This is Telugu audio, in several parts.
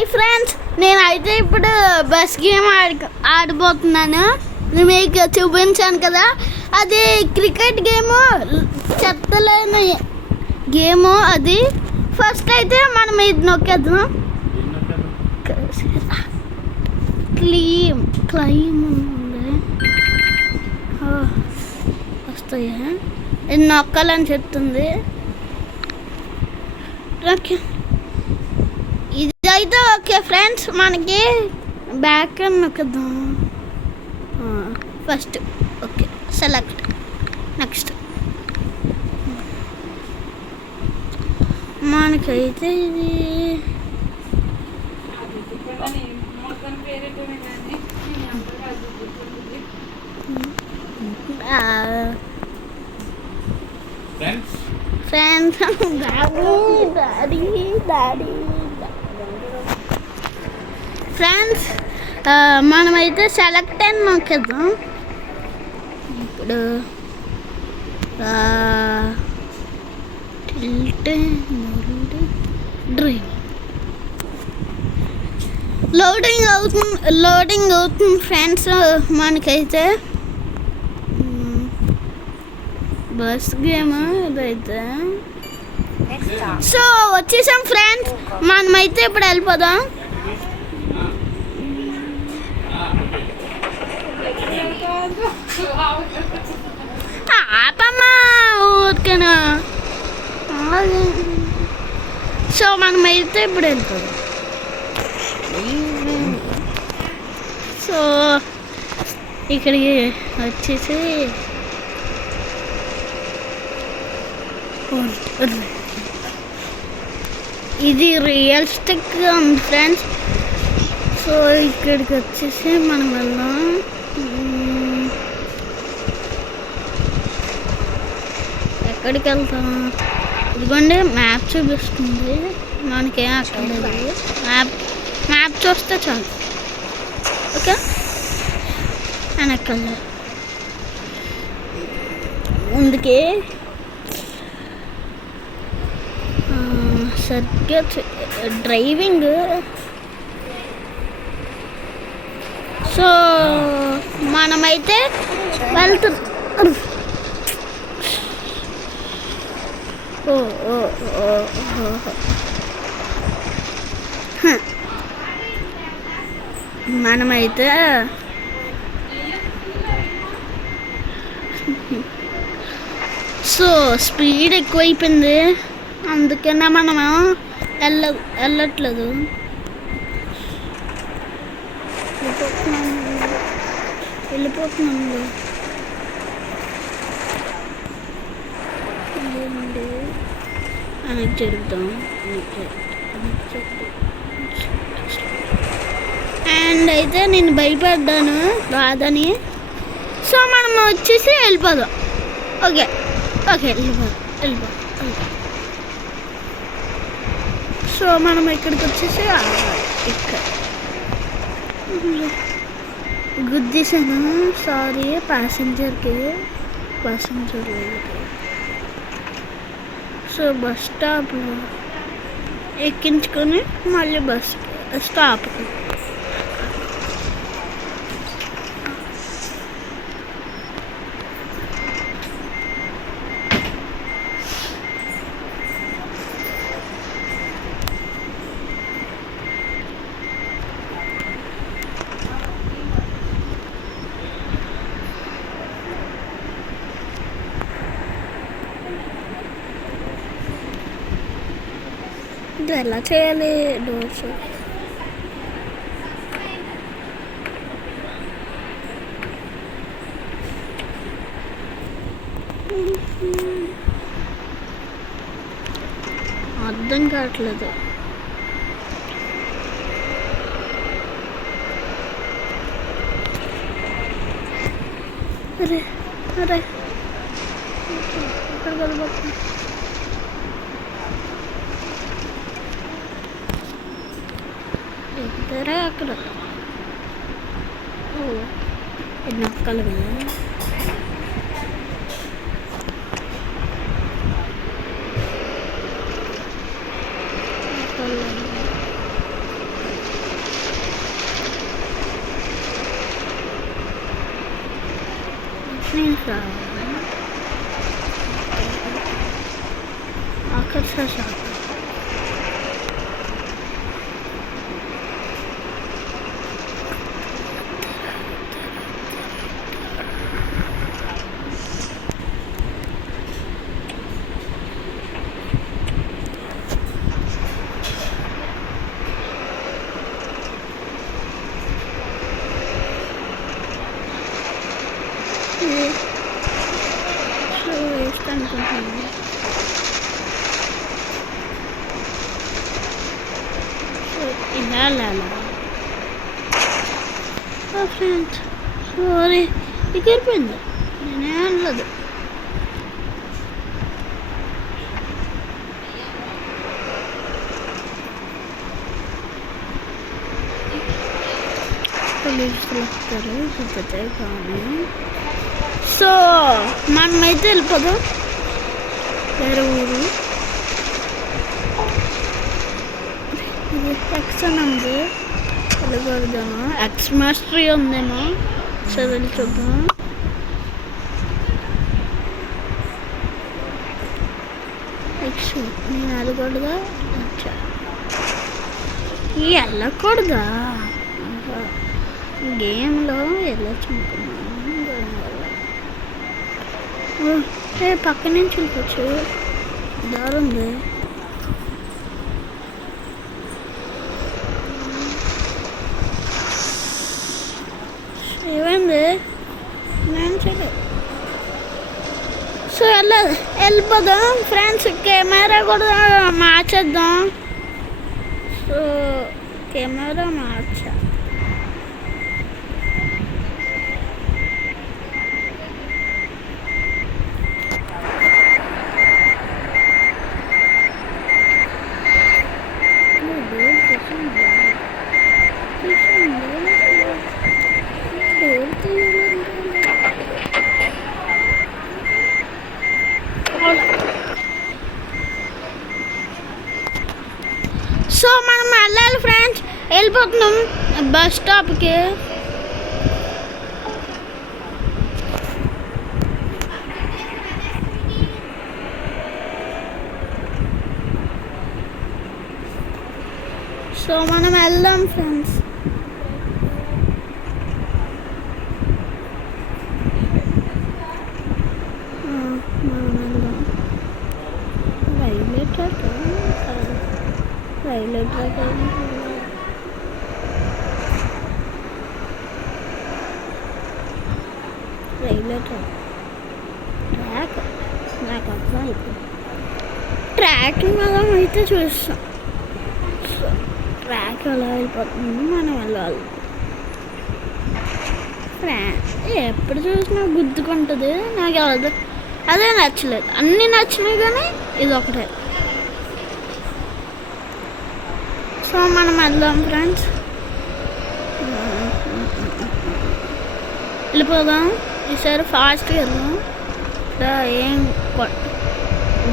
హాయ్ ఫ్రెండ్స్, నేనైతే ఇప్పుడు బస్ గేమ్ ఆడిపోతున్నాను. మీకు చూపించాను కదా, అది క్రికెట్ గేమ్, చెత్తలేని గేమ్. అది ఫస్ట్ అయితే మనం ఇది నొక్కేద్దాం. క్లైమ్ ఉంది, వస్తాయి. ఇది నొక్కాలని చెప్తుంది. ఓకే, ఇదైతే ఓకే ఫ్రెండ్స్. మనకి బ్యాక్ నొక్కుదాం ఫస్ట్. Okay, select. నెక్స్ట్ మనకైతే ఇది ఫ్రెండ్స్ డాడీ ఫ్రెండ్స్, మనమైతే సెలెక్ట్ అని నొక్కేద్దాం. ఇప్పుడు డ్రైవ్ లోడింగ్ అవుతుంది ఫ్రెండ్స్. మనకైతే బస్ గేమ్ ఇదైతే. సో వచ్చేసాం ఫ్రెండ్స్, మనమైతే ఇప్పుడు వెళ్ళిపోదాం. ఆపమ్మా ఊరికేనా. సో మనమైతే ఇప్పుడు వెళ్ళిపోదాం. సో ఇక్కడికి వచ్చేసి ఇది రియలిస్టిక్గా ఉంది ఫ్రెండ్స్. సో ఇక్కడికి వచ్చేసి మనం వెళ్దాం. ఎక్కడికి వెళ్తాం? ఇదిగోండి మ్యాప్ చూపిస్తుంది. మనకేం అక్కర్లేదు, మ్యాప్ చూస్తే చాలు. ఓకే, అని ఎక్కర్లేదు. ముందుకి సరిగ్గా డ్రైవింగ్. సో మనమైతే వెళ్తున్నాం. మనమైతే సో స్పీడ్ ఎక్కువైపోయింది, అందుకనే మనము వెళ్ళట్లేదు. వెళ్ళిపోతున్నాము. వెనక్కి జరుగుతాం. అండ్ అయితే నేను భయపడ్డాను రాదని. సో మనం వచ్చేసి వెళ్ళిపోదాం. ఓకే వెళ్ళిపోదాం. సో మనం ఇక్కడికి వచ్చేసి ఇక్కడ గుద్దేశాను. సారీ, ప్యాసింజర్ లేదు. సో బస్ స్టాప్లో ఎక్కించుకొని మళ్ళీ బస్ స్టాప్కి. ఇది ఎలా చేయాలి? డోర్స్ అర్థం కావట్లేదు. అరే ఇక్కడ కలబడుతుంది. అక్కడ నక్కలు నేను అక్కడ సార్ అనుకుంటున్నాను. ఇలా ఫ్రెండ్స్ సారీ ఎగిరిపోయింది, నేనే అనలేదు. పోలీసులు వస్తారు చూపితే కానీ. సో మనమైతే వెళ్ళిపోదాం వేరే ఊరు. ఎక్స్ అని ఉంది, వెళ్ళిపోదామా? ఎక్స్ మాస్టరీ ఉందేమో, సో వెళ్ళి చూద్దాం. ఎక్స్ నేను వెళ్ళకూడదా? వెళ్ళకూడదా? గేమ్లో వెళ్ళొచ్చు అనుకున్నాను. పక్క నుంచి వెళ్ళిపోవచ్చు, దారి ఉంది. ఏమైంది? నేను చేయలేదు. సో వెళ్ళిపోదాం ఫ్రెండ్స్. కెమెరా కూడా మార్చేద్దాం. సో కెమెరా మార్చా. సో మనం వెళ్ళాలి ఫ్రెండ్స్, వెళ్ళిపోతున్నాం బస్ స్టాప్కి. సో మనం వెళ్దాం friends. Railway track railway track railway track track నాకు అర్థం అయిపోయింది. ట్రాక్ మనం అయితే చూస్తాం. ట్రాక్ ఎలా వెళ్ళిపోతుంది, మనం వెళ్ళాలి. ఎప్పుడు చూసినా గుర్తుకుంటుంది. నాకు అదే నచ్చలేదు, అన్నీ నచ్చినాయి కానీ ఇది ఒకటే. సో మనం వెళ్దాం ఫ్రెండ్స్, వెళ్ళిపోదాం. ఈసారి ఫాస్ట్గా వెళ్దాం, ఏం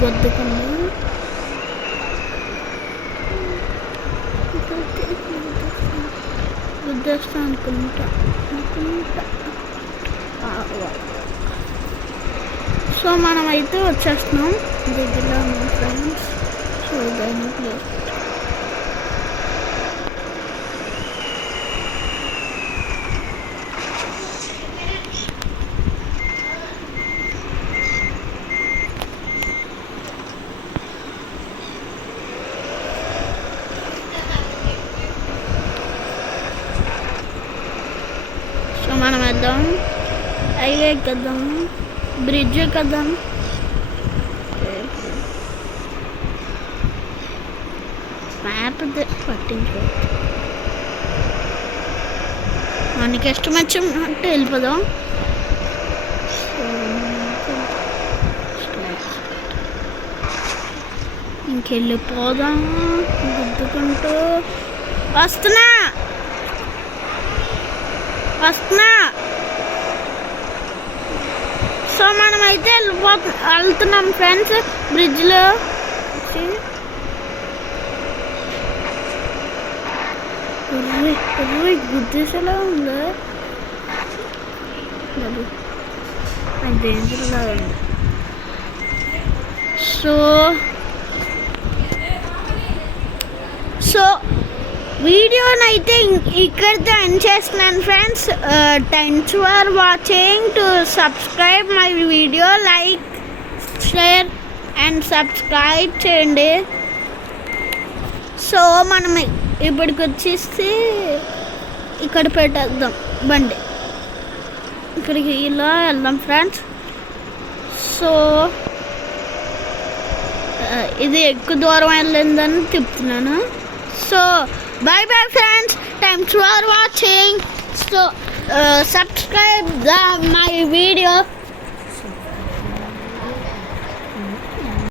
గుద్దుకుంది. గుద్దేస్తా అనుకుంటా. సో మనం అయితే వచ్చేస్తున్నాం దగ్గరలో ఉన్నాం ఫ్రెండ్స్. సో దాని ప్లేస్ మనం వేద్దాం. హైవే ఎక్కేద్దాం, బ్రిడ్జ్ ఎక్కేద్దాం. మ్యాప్ పట్టించుకో, మనకి ఇష్టం వచ్చినట్టు వెళ్ళిపోదాం. ఇంకెళ్ళిపోదాం గుద్దుకుంటూ. వస్తున్నా. సో మనమైతే వెళ్తున్నాం ఫ్రెండ్స్ బ్రిడ్జ్లో. గుద్దేసేలా ఉందా? నాకు డేంజర్గా ఉంది. సో వీడియోని అయితే ఇక్కడితో ఎండ్ చేస్తున్నాను friends. Thanks for watching. To subscribe my video, like, share and subscribe చేయండి. సో మనం ఇప్పటికి వచ్చేసి ఇక్కడ పెట్టేద్దాం బండి. ఇక్కడికి ఇలా వెళ్దాం ఫ్రెండ్స్. సో ఇది ఎక్కువ దూరం వెళ్ళిందని చెప్తున్నాను. So bye bye friends, thanks for watching. So subscribe my video.